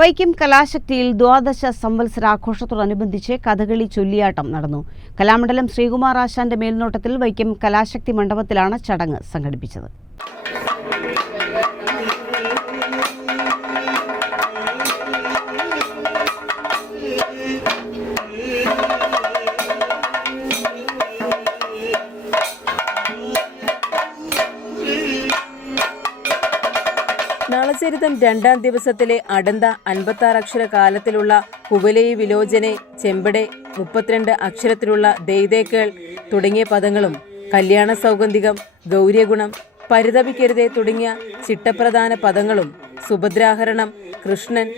വൈക്കം കലാശക്തിയിൽ ദ്വാദശ സംവത്സരാഘോഷത്തോടനുബന്ധിച്ച് കഥകളി ചൊല്ലിയാട്ടം നടന്നു. കലാമണ്ഡലം ശ്രീകുമാർ ആശാന്റെ മേൽനോട്ടത്തിൽ വൈക്കം കലാശക്തി മണ്ഡപത്തിലാണ് ചടങ്ങ് സംഘടിപ്പിച്ചത്. നാളചരിതം 2ാം ദിവസത്തിലെ അടന്ത 56 അക്ഷര കാലത്തിലുള്ള കുവലയി വിലോചനെ ചെമ്പടെ 32 അക്ഷരത്തിലുള്ള ദൈതേക്കൾ തുടങ്ങിയ പദങ്ങളും കല്യാണ സൗഗന്ധികം ഗൗര്യഗുണം പരിതപിക്കരുതേ തുടങ്ങിയ ചിട്ടപ്രധാന പദങ്ങളും സുഭദ്രാഹരണം കൃഷ്ണൻ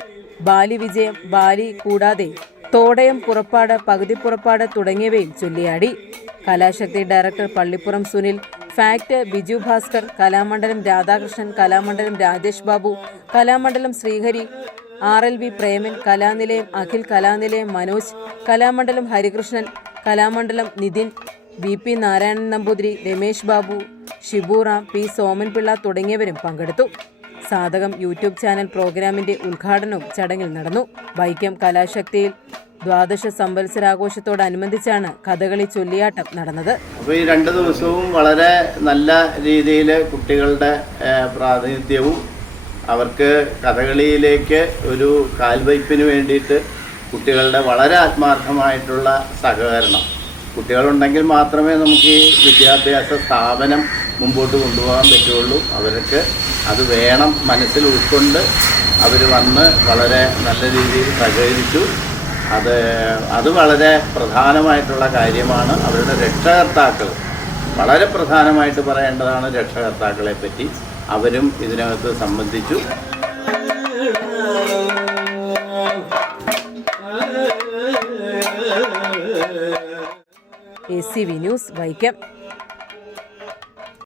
ബാലി വിജയം ബാലി കൂടാതെ തോടയം പുറപ്പാട് പകുതി പുറപ്പാട് തുടങ്ങിയവയും ചൊല്ലിയാടി. Kalashakthi director Pallippuram Sunil, FACT Biju Bhaskar, Kalamandalam Radhakrishnan, Kalamandalam Rajesh Babu, Kalamandalam Sreehari, RLV Preman, Kalanilayam Akhil, Kalanilayam Manoj, Kalamandalam Harikrishnan, Kalamandalam Nithin, VP Narayanan Namboothiri, Ramesh Babu, Shiburam, P Somanpillai തുടങ്ങിയവരും പങ്കെടുത്തു. സാധകം യൂട്യൂബ് ചാനൽ പ്രോഗ്രാമിന്റെ ഉദ്ഘാടനവും ചടങ്ങിൽ നടന്നു. വൈക്കം കലാശക്തിയിൽ ദ്വാദശ സംവത്സരാഘോഷത്തോടനുബന്ധിച്ചാണ് കഥകളി ചൊല്ലിയാട്ടം നടന്നത്. അപ്പോൾ ഈ 2 ദിവസവും വളരെ നല്ല രീതിയിൽ കുട്ടികളുടെ പ്രാതിനിധ്യവും അവർക്ക് കഥകളിയിലേക്ക് ഒരു കാൽവയ്പ്പിന് വേണ്ടിയിട്ട് കുട്ടികളുടെ വളരെ ആത്മാർത്ഥമായിട്ടുള്ള സഹകരണം, കുട്ടികളുണ്ടെങ്കിൽ മാത്രമേ നമുക്ക് ഈ വിദ്യാഭ്യാസ സ്ഥാപനം മുമ്പോട്ട് കൊണ്ടുപോകാൻ പറ്റുള്ളൂ. അവർക്ക് അത് വേണം, മനസ്സിൽ ഉൾക്കൊണ്ട് അവർ വന്ന് വളരെ നല്ല രീതിയിൽ സഹകരിച്ചു. അത് വളരെ പ്രധാനമായിട്ടുള്ള കാര്യമാണ്. അവരുടെ രക്ഷകർത്താക്കൾ വളരെ പ്രധാനമായിട്ട് പറയേണ്ടതാണ്. രക്ഷകർത്താക്കളെ പറ്റി അവരും ഇതിനകത്ത് സംബന്ധിച്ചു. ACV news Vaikom.